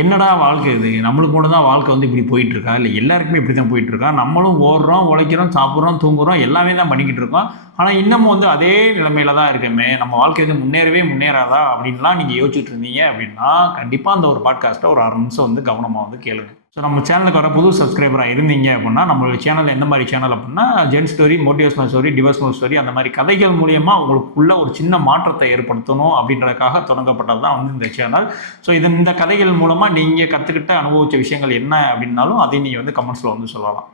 என்னடா வாழ்க்கை இது? நம்மளுக்கு மட்டும் தான் வாழ்க்கை வந்து இப்படி போயிட்டுருக்கா? இல்லை எல்லாருக்குமே இப்படி தான் போயிட்டுருக்கா? நம்மளும் ஓடுறோம் உழைக்கிறோம் சாப்பிட்றோம் தூங்குறோம் எல்லாமே தான் பண்ணிக்கிட்டு இருக்கோம். ஆனால் இன்னமும் வந்து அதே நிலைமையில தான் இருக்கமே. நம்ம வாழ்க்கை வந்து முன்னேறவே முன்னேறாதா? அப்படின்லாம் நீங்கள் யோசிச்சுட்டு இருந்தீங்க அப்படின்னா கண்டிப்பாக அந்த ஒரு பாட்காஸ்ட்டை ஒரு அரை நிமிஷம் வந்து கவனமாக வந்து கேளுங்க. ஸோ நம்ம சேனலுக்கு வர புது சப்ஸ்கிரைபராக இருந்தீங்க அப்படின்னா நம்மளோட சேனல் எந்த மாதிரி சேனல் அப்படின்னா zen story motivational story devotional story அந்த மாதிரி கதைகள் மூலியமாக உங்களுக்குள்ள ஒரு சின்ன மாற்றத்தை ஏற்படுத்தணும் அப்படின்றதுக்காக தொடங்கப்பட்டது தான் வந்து இந்த சேனல் ஸோ இது இந்த கதைகள் மூலமாக நீங்கள் கற்றுக்கிட்ட அனுபவிச்ச விஷயங்கள் என்ன அப்படின்னாலும் அதையும் நீங்கள் வந்து கமெண்ட்ஸில் வந்து சொல்லலாம்.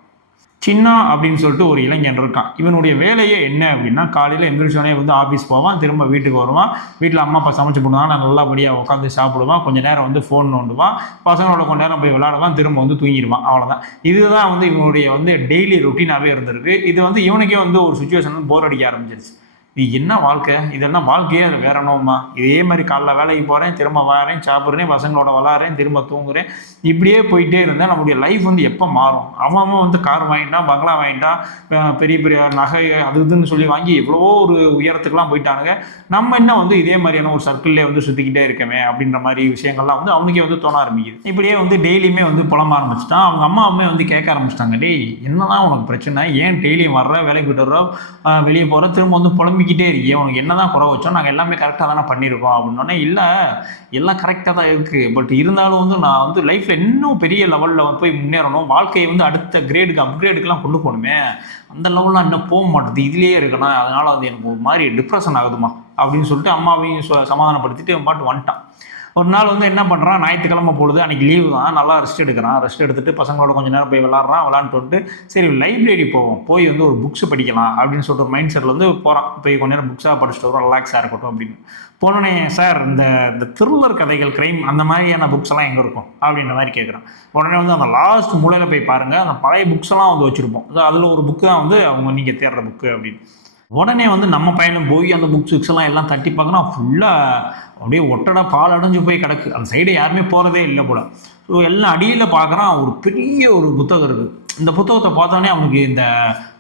சின்னா அப்படின்னு சொல்லிட்டு ஒரு இளைஞன் இருக்கான். இவனுடைய வேலையே என்ன அப்படின்னா காலையில் எந்திரிச்சோடனே வந்து ஆஃபீஸ் போவான் திரும்ப வீட்டுக்கு வருவான். வீட்டில் அம்மா அப்பா சமைச்சு போடுவாங்க. நான் நல்லபடியாக உட்காந்து சாப்பிடுவான். கொஞ்ச நேரம் வந்து ஃபோன் நோண்டுவான். பசங்களோட கொஞ்ச நேரம் போய் விளாடுவான் திரும்ப வந்து தூங்கிடுவான். அவ்வளோதான் இதுதான் வந்து இவனுடைய வந்து டெய்லி ருட்டீனாகவே இருந்திருக்கு. இது வந்து இவனுக்கே வந்து ஒரு சுச்சுவேஷன் போர் அடிக்க ஆரம்பிச்சிருச்சு. நீ என்ன வாழ்க்கை? இதெல்லாம் வாழ்க்கையே அது வேற இதே மாதிரி காலைல வேலைக்கு போகிறேன் திரும்ப வரேன் சாப்பிட்றேன் பசங்களோட விளாட்றேன் திரும்ப தூங்குறேன். இப்படியே போயிட்டே இருந்தால் நம்மளுடைய லைஃப் வந்து எப்போ மாறும்? அவன் வந்து கார் வாங்கிட்டான் பங்களா வாங்கிட்டான் பெரிய பெரிய நகை அது இதுன்னு சொல்லி வாங்கி எவ்வளவோ ஒரு உயரத்துக்குலாம் போயிட்டானுங்க. நம்ம என்ன வந்து இதே மாதிரியான ஒரு சர்க்கிளே வந்து சுற்றிக்கிட்டே இருக்கமே அப்படின்ற மாதிரி விஷயங்கள்லாம் வந்து அவனுக்கே வந்து தோண ஆரம்பிக்குது. இப்படியே வந்து டெய்லியுமே வந்து புலம்ப ஆரம்பிச்சிட்டான். அவங்க அம்மா அம்மே வந்து கேட்க ஆரம்பிச்சிட்டாங்க. டேய் என்னதான் உனக்கு பிரச்சனை? ஏன் டெய்லியும் வர்ற வேலைக்கு விட்டுறோம் வெளியே போகிற திரும்ப வந்து புலம்பிக்கிட்டே இருக்கியே உனக்கு என்ன தான் குறை வச்சோம் நாங்கள் எல்லாமே கரெக்டாக தானே பண்ணியிருக்கோம் அப்படின்னோடனே இல்லை எல்லாம் கரெக்டாக தான் இருக்குது பட் இருந்தாலும் வந்து நான் வந்து லைஃப்பில் இன்னும் பெரிய லெவலில் போய் முன்னேறணும். வாழ்க்கையை வந்து அடுத்த கிரேடுக்கு அப்கிரேடுக்கெலாம் கொண்டு போகணுமே. அந்த லெவலில் இன்னும் போக மாட்டேது இதுலேயே இருக்கணும். அதனால் வந்து எனக்கு ஒரு மாதிரி டிப்ரெஷன் ஆகுதுமா அப்படின்னு சொல்லிட்டு அம்மாவையும் சமாதானப்படுத்திட்டு பாட்டு வந்துட்டான். ஒரு நாள் வந்து என்ன பண்ணுறான் ஞாயிற்றுக்கிழமை பொழுது அன்றைக்கி லீவு தான். நல்லா ரெஸ்ட் எடுக்கிறான். ரெஸ்ட் எடுத்துட்டு பசங்களோட கொஞ்சம் நேரம் போய் விளாட்றான். விளாண்டுட்டு வந்துட்டு சரி லைப்ரரி போவோம். போய் வந்து ஒரு புக்ஸ் படிக்கலாம் அப்படின்னு சொல்லிட்டு ஒரு மைண்ட் செட்டில் வந்து போகிறான் போய் கொஞ்ச நேரம் புக்ஸாக படிச்சுட்டு வரும் ரிலாக்ஸாக இருக்கட்டும் அப்படின்னு. போனோடனே சார் இந்த இந்த த்ரில்லர் கதைகள் க்ரைம் அந்த மாதிரியான புக்ஸ் எல்லாம் எங்கே இருக்கும்? அப்படின்ற மாதிரி கேட்குறான் உடனே வந்து அந்த லாஸ்ட் மூலையில் போய் பாருங்கள் அந்த பழைய புக்ஸ் எல்லாம் வந்து வச்சுருப்போம். அதில் ஒரு புக்கு தான் வந்து அவங்க நீங்கள் தேடுற புக்கு அப்படின்னு. உடனே வந்து நம்ம பையனும் போய் அந்த புக்ஸ் புக்ஸ் எல்லாம் எல்லாம் தட்டி பார்க்கணும். ஃபுல்லாக அப்படியே ஒட்டட பால் அடைஞ்சு போய் கிடக்கு. அந்த சைடு யாருமே போகிறதே இல்லை கூட ஸோ எல்லாம் அடியில் பார்க்குறான். ஒரு பெரிய ஒரு புத்தகம் இருக்குது இந்த புத்தகத்தை பார்த்தோன்னே அவனுக்கு இந்த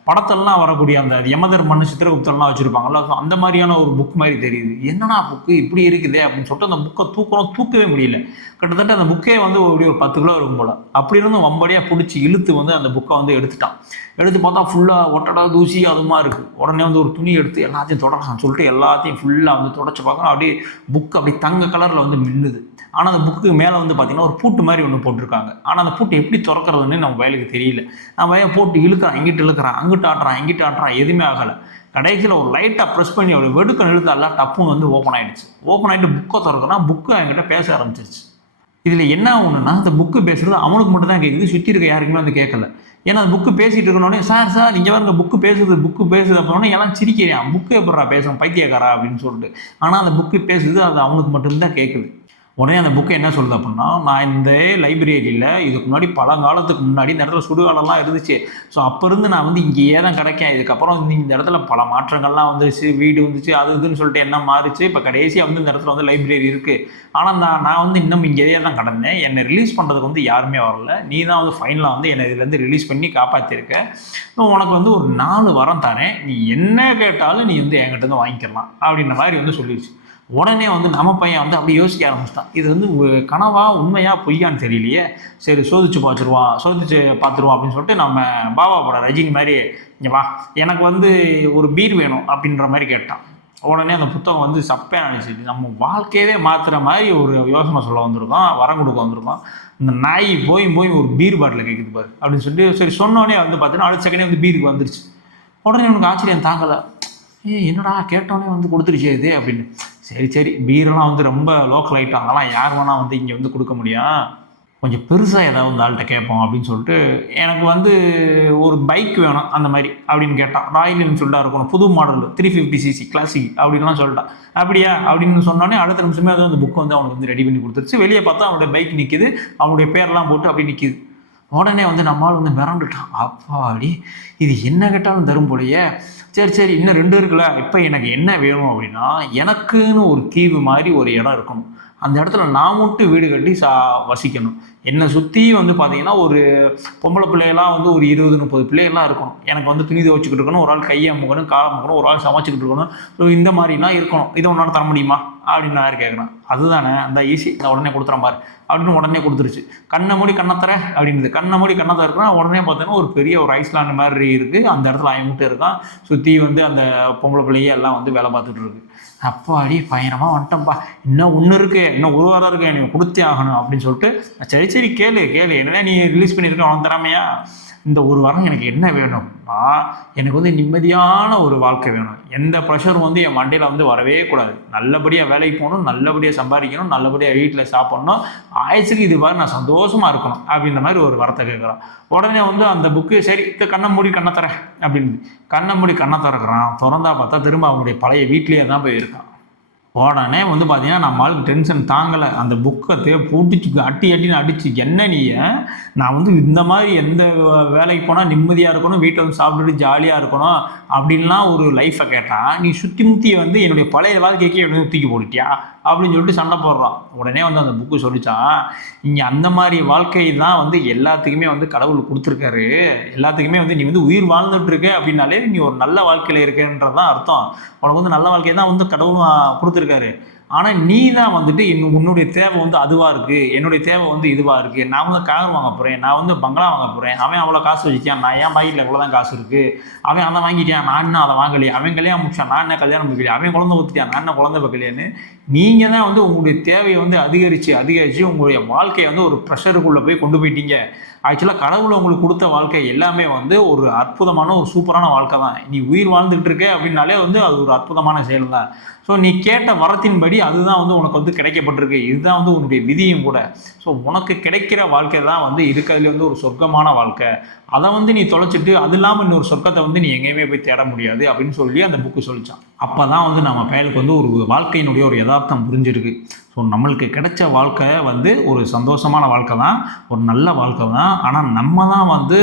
படத்தெல்லாம் வரக்கூடிய அந்த யமதர்மன் சித்திரகுப்தர்லாம் வச்சுருப்பாங்கல்ல ஸோ அந்த மாதிரியான ஒரு புக் மாதிரி தெரியுது. என்னன்னா புக்கு இப்படி இருக்குதே அப்படின்னு சொல்லிட்டு அந்த புக்கை தூக்கணும் தூக்கவே முடியல. கிட்டத்தட்ட அந்த புக்கே வந்து ஒரு ஒரு பத்து கிலோ இருக்கும் போல. அப்படி இருந்து வம்படியாக பிடிச்சி இழுத்து வந்து அந்த புக்கை வந்து எடுத்துட்டான். எடுத்து பார்த்தா ஃபுல்லாக ஒட்டடா தூசி அதுமா இருக்குது உடனே வந்து ஒரு துணி எடுத்து எல்லாத்தையும் தொடச்சான் சொல்லிட்டு எல்லாத்தையும் ஃபுல்லாக வந்து தொடச்சி பார்க்குறோம் அப்படியே புக் அப்படியே தங்க கலரில் வந்து மின்னுது. ஆனால் அந்த புக்கு மேலே வந்து பார்த்தீங்கன்னா ஒரு பூட்டு மாதிரி ஒன்று போட்டிருக்காங்க. ஆனால் அந்த பூட்டு எப்படி திறக்கிறதுன்னு நம்ம வயலுக்கு தெரியல. நான் வயல் போட்டு இழுக்கிறான் இங்கிட்டு இழுக்கிறான் அங்கிட்டு ஆட்டுறான் இங்கிட்டு ஆட்டுறான் எதுவுமே ஆகலை. கடைசியில் ஒரு லைட்டாக ப்ரெஸ் பண்ணி அப்படி வெடுக்க இழுத்தால டப்புன்னு வந்து ஓப்பன் ஆகிடுச்சு ஓப்பன் ஆகிட்டு புக்கை திறக்கிறான் புக்கு என்கிட்ட பேச ஆரம்பிச்சிருச்சு. இதில் என்ன ஒன்றுனா அந்த புக்கு பேசுகிறது அவனுக்கு மட்டும் தான் கேட்குது சுற்றி இருக்க யாருக்குமே வந்து கேட்கல ஏன்னா அந்த புக்கு பேசிகிட்டு இருக்கணுன்னே சார் சார் இங்கே பாருங்க புக்கு பேசுது புக்கு பேசுது அப்படின்னே எல்லாம் சிரிக்கிறான் புக்கு எப்படா பேசும் பைத்தியக்காரா? அப்படின்னு சொல்லிட்டு. ஆனால் அந்த புக்கு பேசுது அது அவனுக்கு மட்டும்தான் கேட்குது உடனே அந்த புக்கு என்ன சொல்லுது அப்படின்னா நான் இந்த லைப்ரரியில் இதுக்கு முன்னாடி பழங்காலத்துக்கு முன்னாடி இந்த இடத்துல சுடுகாலம்லாம் இருந்துச்சு. ஸோ அப்போ இருந்து நான் வந்து இங்கேயே தான் கிடைக்கேன். இதுக்கப்புறம் வந்து இந்த இடத்துல பல மாற்றங்கள்லாம் வந்துச்சு வீடு வந்துச்சு அது இதுன்னு சொல்லிட்டு என்ன மாறிச்சு. இப்போ கடைசியாக வந்து இந்த இடத்துல வந்து லைப்ரரி இருக்குது ஆனால் நான் நான் வந்து இன்னும் இங்கேயே தான் கடந்தேன். என்னை ரிலீஸ் பண்ணுறதுக்கு வந்து யாருமே வரல. நீ தான் வந்து ஃபைனலாக வந்து என்னை இதுலேருந்து ரிலீஸ் பண்ணி காப்பாற்றிருக்க உனக்கு வந்து ஒரு நாலு வரம் தரேன். நீ என்ன கேட்டாலும் நீ வந்து என்கிட்ட வந்து வாங்கிக்கலாம் அப்படின்ற மாதிரி வந்து சொல்லிடுச்சு உடனே வந்து நம்ம பையன் வந்து அப்படி யோசிக்க ஆரம்பிச்சிட்டான். இது வந்து கனவா உண்மையா பொய்யான்னு தெரியலையே. சரி சோதிச்சு பார்த்துருவான் சோதிச்சு பார்த்துருவான் அப்படின்னு சொல்லிட்டு நம்ம பாபா படம் ரஜினி மாதிரி இங்கே வா எனக்கு வந்து ஒரு பீர் வேணும் அப்படின்ற மாதிரி கேட்டான். உடனே அந்த புத்தகம் வந்து சப்பே நினச்சிட்டு நம்ம வாழ்க்கையவே மாற்றுற மாதிரி ஒரு யோசனை சொல்ல வந்திருக்கோம் வரம் கொடுக்க வந்திருக்கோம் இந்த நாய் போய் போய் ஒரு பீர் பாட்டில் கேட்குது பாரு அப்படின்னு சொல்லிட்டு சரி சொன்னோடனே வந்து பார்த்தீங்கன்னா அடுத்த செகண்டே வந்து பீருக்கு வந்துருச்சு. உடனே உனக்கு ஆச்சரியம் தாங்கலை. ஏய் என்னடா கேட்டோடனே வந்து கொடுத்துருச்சே இது அப்படின்னு. சரி சரி பீரெல்லாம் வந்து ரொம்ப லோக்கல் ஐட்டம் அதெல்லாம் யார் வேணால் வந்து இங்கே வந்து கொடுக்க முடியும். கொஞ்சம் பெருசாக ஏதாவது இந்த ஆள்கிட்ட கேட்போம் அப்படின்னு சொல்லிட்டு எனக்கு வந்து ஒரு பைக் வேணும் அந்த மாதிரி அப்படின்னு கேட்டான். ராயல் என்ஃபீல்டாக இருக்கணும் புது model three fifty CC classic அப்படின்லாம் சொல்லிட்டான் அப்படியா? அப்படின்னு சொன்னோடனே அடுத்த நிமிஷமே அது அந்த புக் வந்து அவனுக்கு வந்து ரெடி பண்ணி கொடுத்துருச்சு. வெளியே பார்த்தா அவனுடைய பைக் நிற்கிது அவனுடைய பேர்லாம் போட்டு அப்படி நிற்கிது உடனே வந்து நம்மால் வந்து மிரண்டுட்டான். அப்பாடி இது என்ன கேட்டாலும் தரும் போலையே. சரி சரி இன்னும் ரெண்டு இருக்குல்ல. இப்போ எனக்கு என்ன வேணும் அப்படின்னா எனக்குன்னு ஒரு தீவு மாதிரி ஒரு இடம் இருக்கணும். அந்த இடத்துல நான் மட்டும் வீடு கட்டி சா வசிக்கணும். என்னை சுற்றி வந்து பார்த்தீங்கன்னா ஒரு பொம்பளை பிள்ளைகள்லாம் வந்து ஒரு இருபது முப்பது பிள்ளைகள்லாம் இருக்கணும். எனக்கு வந்து துணி துவச்சிக்கிட்டு இருக்கணும் ஒரு ஆள் கையை அமுக்கணும் காலை அமுக்கணும் ஒரு ஆள் சமைச்சிக்கிட்டு இருக்கணும். ஸோ இந்த மாதிரிலாம் இருக்கணும். இது உன்னால் தர முடியுமா? அப்படின்னு யார் கேட்குறான் அதுதானே அந்த ஈஸி இந்த உடனே கொடுத்துறேன் பாரு. அப்படின்னு உடனே கொடுத்துருச்சு. கண்ணை மூடி கண்ணத்தர அப்படின்றது கண்ணை மூடி கண்ணத்தை இருக்கிறான் உடனே பார்த்தோன்னா ஒரு பெரிய ஒரு ஐஸ்லாண்டு மாதிரி இருக்குது அந்த இடத்துல அவன் மட்டும் இருக்கான். சுற்றி வந்து அந்த பொம்பளை பிள்ளையே எல்லாம் வந்து வேலை பார்த்துட்டு இருக்கு. அப்பாடி பயங்கரமாக வந்துட்டேன்ப்பா இன்னும் ஒன்று இருக்கு. இன்னும் ஒரு வாரம் இருக்கு. எனக்கு கொடுத்தே ஆகணும் அப்படின்னு சொல்லிட்டு சரி சரி கேளு கேளு. என்னடா நீ ரிலீஸ் பண்ணியிருக்க அவன் தராமையா இந்த ஒரு வாரம் எனக்கு என்ன வேணும்? வேணும்னா எனக்கு வந்து நிம்மதியான ஒரு வாழ்க்கை வேணும். எந்த ப்ரெஷரும் வந்து என் மண்டையில் வந்து வரவே கூடாது. நல்லபடியாக வேலைக்கு போகணும் நல்லபடியாக சம்பாதிக்கணும் நல்லபடியாக வீட்டில் சாப்பிட்ணும். ஆயிடுச்சுக்கு இது மாதிரி நான் சந்தோஷமாக இருக்கணும் அப்படின்ற மாதிரி ஒரு வார்த்தை கேட்குறான் உடனே வந்து அந்த புக்கு சரி இந்த கண்ணை மூடி கண்ணை தரேன் அப்படின்னு. கண்ணை மூடி கண்ணை திறக்கிறான் திறந்தா பார்த்தா திரும்ப அவனுடைய பழைய வீட்லேயே தான் போய் இருக்கான். உடனே வந்து பார்த்தீங்கன்னா நம்ம ஆளுக்கு டென்ஷன் தாங்கலை. அந்த புக்கை தே பூட்டிச்சு அட்டி அட்டின்னு அடிச்சு. என்ன நீ நான் வந்து இந்த மாதிரி எந்த வேலைக்கு போனால் நிம்மதியாக இருக்கணும் வீட்டில் வந்து சாப்பிட்டுட்டு ஜாலியாக இருக்கணும் அப்படின்லாம் ஒரு லைஃப்பை கேட்டால் நீ சுற்றி முத்தி வந்து என்னுடைய பழைய வாழ்க்கைக்கே என்ன தூக்கி போட்டுட்டியா? அப்படின்னு சொல்லிட்டு சண்டை போடுறான். உடனே வந்து அந்த புக்கு சொல்லிச்சான். இங்கே அந்த மாதிரி வாழ்க்கை தான் வந்து எல்லாத்துக்குமே வந்து கடவுள் கொடுத்துருக்காரு. எல்லாத்துக்குமே வந்து நீ வந்து உயிர் வாழ்ந்துட்டு இருக்க அப்படின்னாலே நீ ஒரு நல்ல வாழ்க்கையில் இருக்கன்றது தான் அர்த்தம். உனக்கு வந்து நல்ல வாழ்க்கையை தான் வந்து கடவுளும் கொடுத்துருக்காரு. ஆனால் நீ தான் வந்துட்டு இன்னும் உன்னுடைய தேவை வந்து அதுவாக இருக்குது என்னுடைய தேவை வந்து இதுவாக இருக்குது நான் வந்து கார் வாங்க போகிறேன் நான் வந்து பங்களா வாங்க போகிறேன் அவன் அவ்வளோ காசு வச்சுக்கான் நான் ஏன் பாக்கெட்டில் இவ்வளோ தான் காசு இருக்குது அவன் அதை வாங்கிட்டான். நான் இன்னும் அதை வாங்கலையே. அவன் கல்யாணம் முடிச்சான். நான் என்ன கல்யாணம் முடிக்கலையே? அவன் குழந்தை ஊற்றிட்டான் நான் என்ன குழந்தை வைக்கலையான்னு நீங்கள் தான் வந்து உங்களுடைய தேவையை வந்து அதிகரித்து அதிகரித்து உங்களுடைய வாழ்க்கையை வந்து ஒரு ப்ரெஷருக்குள்ளே போய் கொண்டு போயிட்டீங்க. ஆக்சுவலாக கடவுள் உங்களுக்கு கொடுத்த வாழ்க்கை எல்லாமே வந்து ஒரு அற்புதமான ஒரு சூப்பரான வாழ்க்கை தான் நீ உயிர் வாழ்ந்துகிட்டு இருக்க அப்படின்னாலே வந்து அது ஒரு அற்புதமான செயல் தான் ஸோ நீ கேட்ட வரத்தின்படி அதுதான் வந்து உனக்கு வந்து கிடைக்கப்பட்டிருக்கு. இதுதான் வந்து உன்னுடைய விதியும் கூட. ஸோ உனக்கு கிடைக்கிற வாழ்க்கை தான் வந்து இருக்கிறதுல வந்து ஒரு சொர்க்கமான வாழ்க்கை. அதை வந்து நீ தொலைச்சிட்டு அது இல்லாமல் இன்னொரு சொர்க்கத்தை வந்து நீ எங்கேயுமே போய் தேட முடியாது அப்படின்னு சொல்லி அந்த புக்கு சொல்லிச்சான். அப்போ தான் வந்து நம்ம பயலுக்கு வந்து ஒரு வாழ்க்கையினுடைய ஒரு யதார்த்தம் புரிஞ்சிருக்கு. ஸோ நம்மளுக்கு கிடைச்ச வாழ்க்கை வந்து ஒரு சந்தோஷமான வாழ்க்கை தான் ஒரு நல்ல வாழ்க்கை தான். ஆனால் நம்ம தான் வந்து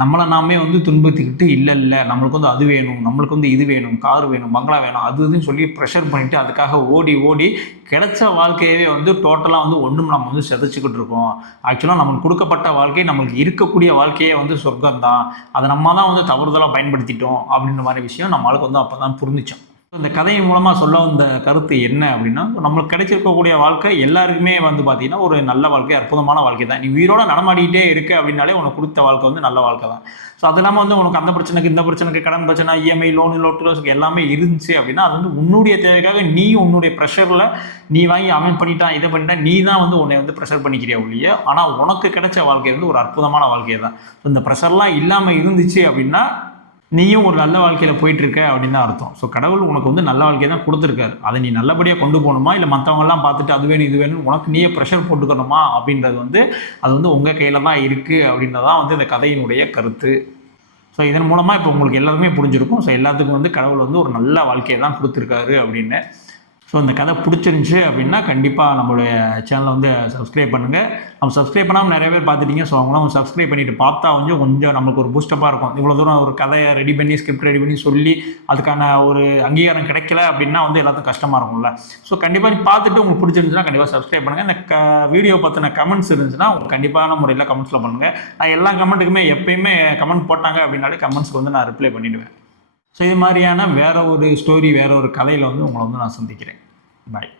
நம்மளை நாமே வந்து துன்பத்துக்கிட்டு இல்லை இல்லை நம்மளுக்கு வந்து அது வேணும் நம்மளுக்கு வந்து இது வேணும் கார் வேணும் பங்களா வேணும் அது இதுன்னு சொல்லி ப்ரெஷர் பண்ணிவிட்டு அதுக்காக ஓடி ஓடி கிடைச்ச வாழ்க்கையவே வந்து டோட்டலாக வந்து ஒன்றும் நம்ம வந்து செதைச்சிக்கிட்டு இருக்கோம். ஆக்சுவலாக நம்மளுக்கு கொடுக்கப்பட்ட வாழ்க்கை நம்மளுக்கு இருக்கக்கூடிய வாழ்க்கையே வந்து சொர்க்கம் தான் அதை நம்ம தான் வந்து தவறுதலாக பயன்படுத்திட்டோம் அப்படின்ற மாதிரி விஷயம் நம்மளுக்கு வந்து அப்போ தான் புரிஞ்சிச்சோம். இந்த கதையின் மூலமாக சொல்ல வந்த கருத்து என்ன அப்படின்னா நம்மளுக்கு கிடைச்சிருக்கக்கூடிய வாழ்க்கை எல்லாருக்குமே வந்து பார்த்தீங்கன்னா ஒரு நல்ல வாழ்க்கை அற்புதமான வாழ்க்கை தான். நீ உயிரோட நடமாடிக்கிட்டே இருக்கு அப்படின்னாலே உனக்கு கொடுத்த வாழ்க்கை வந்து நல்ல வாழ்க்கை தான். ஸோ அது இல்லாமல் வந்து உனக்கு அந்த பிரச்சனைக்கு இந்த பிரச்சனைக்கு கடன் பிரச்சனை இஎம்ஐ லோனு லோட்டு எல்லாமே இருந்துச்சு அப்படின்னா அது வந்து உன்னுடைய தேவைக்காக நீ உன்னுடைய ப்ரெஷரில் நீ வாங்கி அவன் பண்ணிட்டான் இதை பண்ணிட்டான் நீ தான் வந்து உன்னை வந்து ப்ரெஷர் பண்ணிக்கிறியா ஒழிய ஆனால் உனக்கு கிடைச்ச வாழ்க்கை வந்து ஒரு அற்புதமான வாழ்க்கை தான். ஸோ இந்த ப்ரெஷர்லாம் இல்லாமல் இருந்துச்சு அப்படின்னா நீயும் ஒரு நல்ல வாழ்க்கையில் போயிட்டு இருக்க அப்படின்னு தான் அர்த்தம். ஸோ கடவுள் உனக்கு வந்து நல்ல வாழ்க்கையை தான் கொடுத்துருக்காரு. அதை நீ நல்லபடியாக கொண்டு போகணுமா? இல்லை மற்றவங்கலாம் பார்த்துட்டு அது வேணும் இது வேணும் உனக்கு நீயே ப்ரெஷர் போட்டுக்கணுமா? அப்படின்றது வந்து அது வந்து உங்கள் கையில் தான் இருக்குது அப்படின்றதான் வந்து இந்த கதையினுடைய கருத்து. ஸோ இதன் மூலமாக இப்போ உங்களுக்கு எல்லாருமே புரிஞ்சிருக்கும். ஸோ எல்லாத்துக்கும் வந்து கடவுள் வந்து ஒரு நல்ல வாழ்க்கையை தான் கொடுத்துருக்காரு அப்படின்னு. ஸோ இந்த கதை பிடிச்சிருந்துச்சி அப்படின்னா கண்டிப்பாக நம்மளுடைய சேனலை வந்து சப்ஸ்கிரைப் பண்ணுங்கள் நம்ம சப்ஸ்கிரைப் பண்ணாமல் நிறைய பேர் பார்த்துட்டீங்க ஸோ அவங்களாம் சப்ஸ்கிரைப் பண்ணிட்டு பார்த்தா கொஞ்சம் கொஞ்சம் நமக்கு ஒரு பூஸ்டப்பாக இருக்கும். இவ்வளோ தூரம் ஒரு கதையை ரெடி பண்ணி ஸ்கிரிப்ட் ரெடி பண்ணி சொல்லி அதுக்கான ஒரு அங்கீகாரம் கிடைக்கல அப்படின்னா வந்து எல்லாத்துக்கும் கஷ்டமாக இருக்கும்ல. ஸோ கண்டிப்பாக நீ பார்த்துட்டு உங்களுக்கு பிடிச்சிருந்துச்சுன்னா கண்டிப்பாக சப்ஸ்கிரைப் பண்ணுங்கள் இந்த க வீடியோ பற்றின கமெண்ட்ஸ் இருந்துச்சுன்னா உங்களுக்கு கண்டிப்பான முறையில் கமெண்ட்ஸில் பண்ணுங்கள் நான் எல்லா கமெண்ட்டுக்குமே எப்பயுமே கமெண்ட் போட்டாங்க அப்படின்னாலே கமெண்ட்ஸ்க்கு வந்து நான் ரிப்ளை பண்ணிவிடுவேன் ஸோ இது மாதிரியான வேற ஒரு ஸ்டோரி வேற ஒரு கதையில் வந்து உங்களை வந்து நான் சந்திக்கிறேன். பாய்